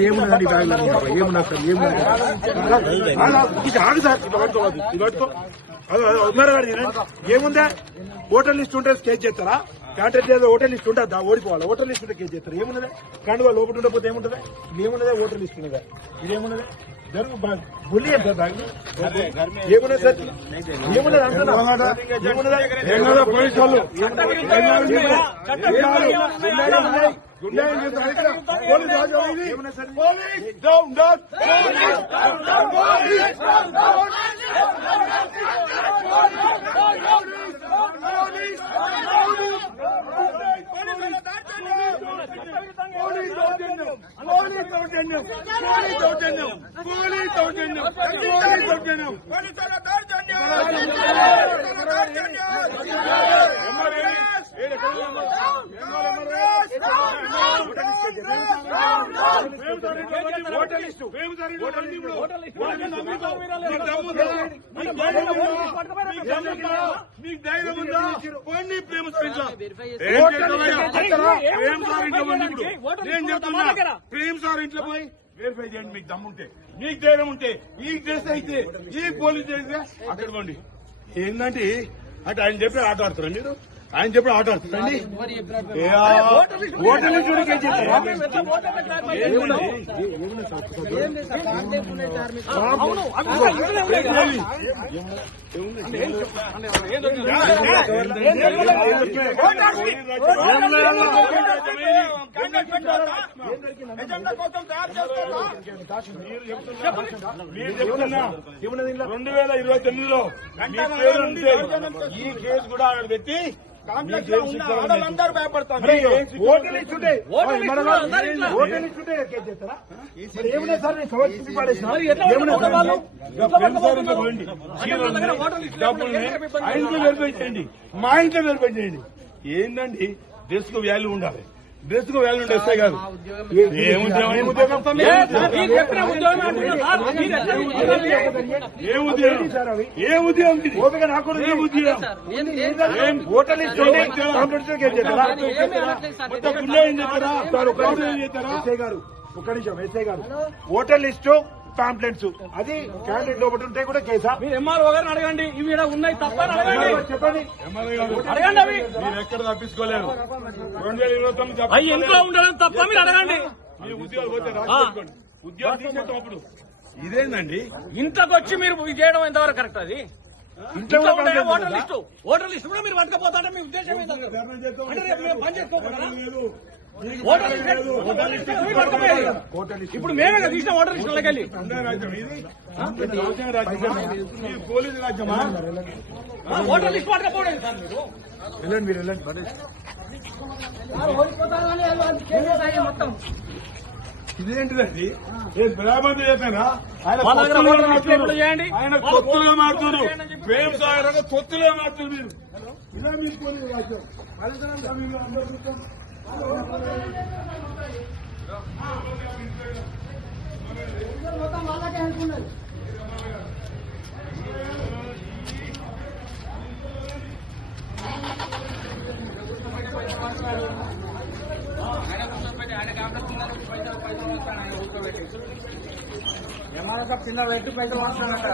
ఏమున్నదండి ఏమున్నా సార్ ఆగు సార్ పట్టుకో ఏముందా ఓటర్ లిస్ట్ ఉంటే కేసు చేస్తారా కాంటాక్ట్ చేస్తే ఓటర్ లిస్ట్ ఉంటుందా ఓడిపోవాలి ఓటర్ లిస్ట్ ఉంటే కేసు చేస్తారు ఏమున్నదా కండువా లోపల ఉండకపోతే ఏముంటుందా ఇదేమున్నదా ఓటర్ లిస్ట్ ఉన్నదా ఇదేమున్నదా జరుగు బుల్లి సార్ దాన్ని ఏమున్నది సార్ ఏమున్నది అంటున్నా ఏమున్నదా పోలీసు వాళ్ళు మీకు ధైర్యం ఉందా పోండి ప్రేమ నేను చెప్తున్నా ప్రేమ్ సార్ ఇంట్లో పోయి వెరిఫై చేయండి మీకు దమ్ముంటే మీకు ధైర్యం ఉంటే ఈ డ్రెస్ అయితే ఈ పోలీస్ అయితే అక్కడ పోండి ఏంటంటే అంటే ఆయన చెప్పి ఆట ఆడుతారా మీరు ఆయన చెప్పి ఆట ఆడుతారండి ఓటర్ లిస్ట్ మీరు చెప్తున్నా 2029లో ఈ కేసు కూడా ఆయన పెట్టి అందరూ భయపడతారు ఓటర్ ఇచ్చుంటే కేసు చేస్తారా ఏమన్నా సార్ ఆయనతో వెరిఫై చేయండి మా ఇంట్లో వెరిఫై చేయండి ఏంటండి డ్రెస్ కు వాల్యూ ఉండాలి డ్రెస్ కు వాల్యూ ఉండే వస్తాయి కాదు ఏ ఉద్యోగం ఓపిక నాకు ఓటర్ లిస్ట్ గారు ఒక్క నిమిషం ఎస్ఐ గారు ఓటర్ లిస్టు పాంప్లెట్స్ అది క్యాండిడేట్ లోపల ఉంటే కూడా కేసా మీరు ఎంఆర్ఓ గారిని అడగండి ఇవి ఉన్నాయి తప్ప చెప్పండి అడగండి అవి మీరు ఎక్కడ తప్పించుకోలేరు 2029 అవి ఇంట్లో ఉండడం తప్ప మీరు అడగండి మీ ఉద్యోగాలు పోతే రాసుకోండి ఉద్యోగం తీసేటప్పుడు ఇదేందండి ఇంట్లోకి వచ్చి మీరు చేయడం ఎంతవరకు కరెక్ట్ అది ఇంట్లో ఓటర్ లిస్ట్ కూడా మీరు పట్టుకపోతారంటే మీ ఉద్దేశం ఏంటంటే పని చేసుకోకుండా ఇప్పుడు మేమే తీసిన ఓటర్ లిస్ట్ వెళ్ళి పోలీసు రాజ్యమా ఓటర్ లిస్ట్ పట్టకపోవడం సార్ మీరు వెళ్ళండి మీరు వెళ్ళండి మొత్తం ఇదేంటిదండి బ్రాహ్మణులు చెప్పారా ఆయన కొత్తలుగా మారుతున్నారు ప్రేమ్ సాగర్ కొత్తలుగా మారుతున్నారు మీరు ఇలా మీరు పోలీసు రాజ్యం మొత్తం వాళ్ళకే అనుకున్నారు పిల్లలు ఎట్టు పైసలు వస్తానంట